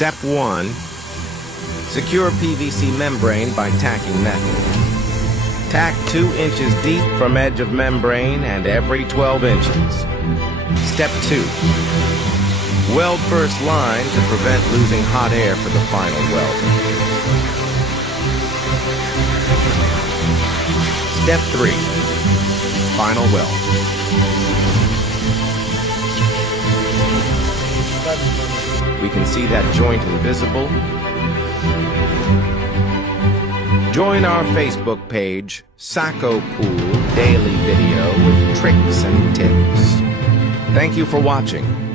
Step 1. Secure PVC membrane by tacking method. Tack 2 inches deep from edge of membrane and every 12 inches. Step 2. Weld first line to prevent losing hot air for the final welding. Step 3. Final weld. We can see that joint invisible. Join our Facebook page, Sacco Pool Daily Video with tricks and tips. Thank you for watching.